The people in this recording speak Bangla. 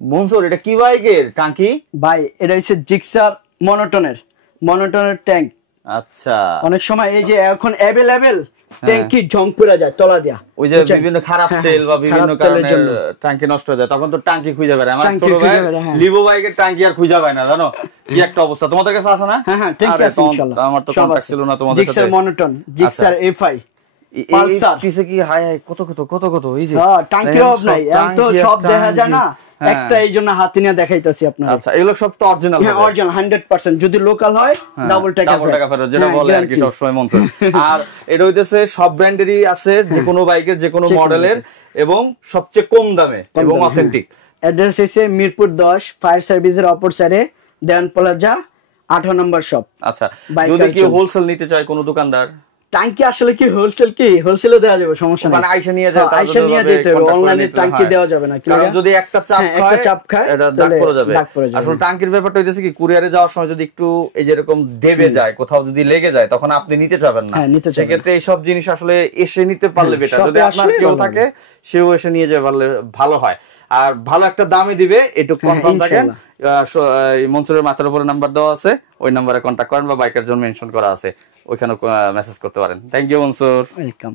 মনসুর এটা কি বাইকের টাঙ্কি? ভাই এটা হচ্ছে জিক্সার মনোটনের ট্যাঙ্ক। আচ্ছা, অনেক সময় এই যে এখন অ্যাভেলেবেল ট্যাঙ্কি জং পড়ে যায় তলা দিয়া, ওই যে বিভিন্ন খারাপ তেল বা বিভিন্ন কারণে ট্যাঙ্কি নষ্ট হয়ে যায়, তখন তো ট্যাঙ্কি খুঁজে বেড়ায়। আমার ছোট ভাই লিভো বাইকের ট্যাঙ্কি আর খুঁজে পায় না, জানো কি একটা অবস্থা। তোমাদের কাছে আছে না? হ্যাঁ ট্যাঙ্কি আছে ইনশাআল্লাহ। আমার তো কন্টাক্ট ছিল না তোমাদের সাথে। Gixxer monotone, Gixxer FI, Pulsar কিসে কি হাই কত এই যে ট্যাঙ্কির অভাব নাই, এখন তো সব দেখা যায় না, একটা এই জন্য হাতে নিয়ে দেখাইতাছি আপনারা। আচ্ছা, এগুলো সব তো অরিজিনাল? হ্যাঁ অরিজিনাল 100%। যদি লোকাল হয় ডাবল টাকা ফেরত, যেটা বলে আর কি সব সময় মনসুর। আর এটা হইতেছে সব ব্র্যান্ডেরই আছে, যে কোনো বাইকের যে কোনো মডেলের, এবং সবচেয়ে কম দামে এবং অথেন্টিক। অ্যাড্রেস হচ্ছে মিরপুর 10 ফায়ার সার্ভিসের অপর সাইডে দেওয়ান প্লাজা 18 নম্বর শপ। আচ্ছা, যদি কেউ হোলসেল নিতে চায় কোনো দোকানদার, টাঙ্কি আসলে কি হোলসেলে দেওয়া যাবে, সমস্যা নাই, মানে আইসা নিয়ে যায়, আইসা নিয়ে যেতে হবে, অনলাইনে টাঙ্কি দেওয়া যাবে না, কারণ যদি একটা চাপ খায় এটা দাগ পড়ে যাবে। আসলে টাঙ্কির ব্যাপারটা হইতেছে কি, কুরিয়ারে যাওয়ার সময় যদি একটু এই যে এরকম দেবে যায়, কোথাও যদি লেগে যায়, তখন আপনি নিতে যাবেন না। সেক্ষেত্রে এইসব জিনিস আসলে এসে নিতে পারলে বেটার। যদি আপনার কেউ থাকে, সেও এসে নিয়ে যেতে পারলে ভালো হয়, আর ভালো একটা দামে দিবে, এটুকু কনফার্ম থাকেন। মনসুরের মাথার উপরে নাম্বার দেওয়া আছে, ওই নাম্বারে কন্ট্যাক্ট করেন, বা বাইকের জন্য মেনশন করা আছে, ওইখানে মেসেজ করতে পারেন। Thank you Mansur. ওয়েলকাম।